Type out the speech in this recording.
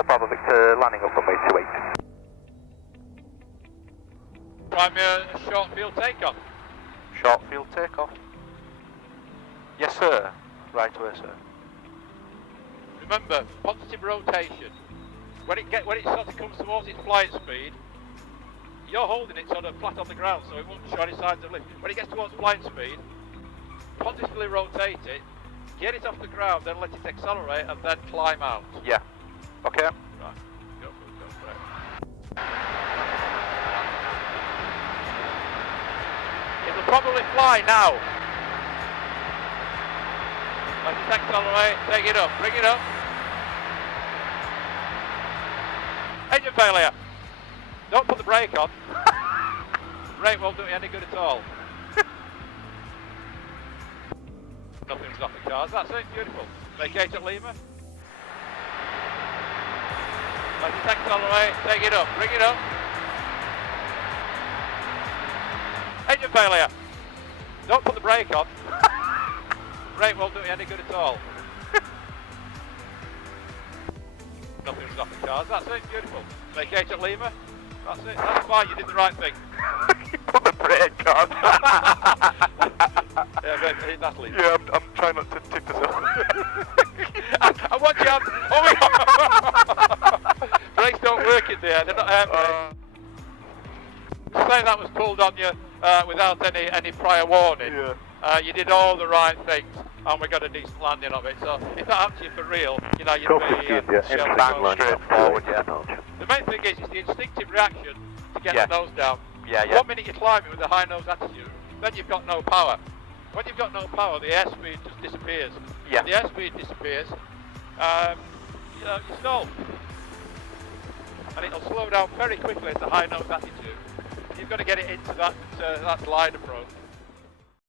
4 Bravo Victor, landing on runway 28. Prime me a short field takeoff. Short field takeoff. Yes, sir. Right away, sir. Remember, positive rotation. When it sort of comes towards its flight speed, you're holding it sort of flat on the ground, so it won't show any signs of lift. When it gets towards flight speed, positively rotate it, get it off the ground, then let it accelerate, and then climb out. Yeah. Okay. Right. Go for it. It'll probably fly now. Let it accelerate, take it up, bring it up. Engine failure. Don't put the brake on. Brake won't do you any good at all. Nothing's off the cars. That's it, beautiful. Vacate at Lima. Let it accelerate, take it up, bring it up. Engine failure. Don't put the brake on. Brake won't do you any good at all. Nothing's off the cars. That's it, beautiful. Vacate at Lima. That's it. That's fine. You did the right thing. You put the brake on. Yeah, that's Lima. Yeah, I'm trying not to tip us off. I want you out. Oh my God. Brakes don't work in there. They're not air brakes. Say that was pulled on you without any prior warning. Yeah. You did all the right things, and we got a decent landing of it. So if that happened to you for real, you know, you'd be straight forward, yeah. The main thing is the instinctive reaction to get the nose down. Yeah. 1 minute you climb it with a high nose attitude, then you've got no power. When you've got no power, the airspeed just disappears. Yeah. When the airspeed disappears, you stall. And it'll slow down very quickly at the high nose attitude. You've got to get it into that glide approach.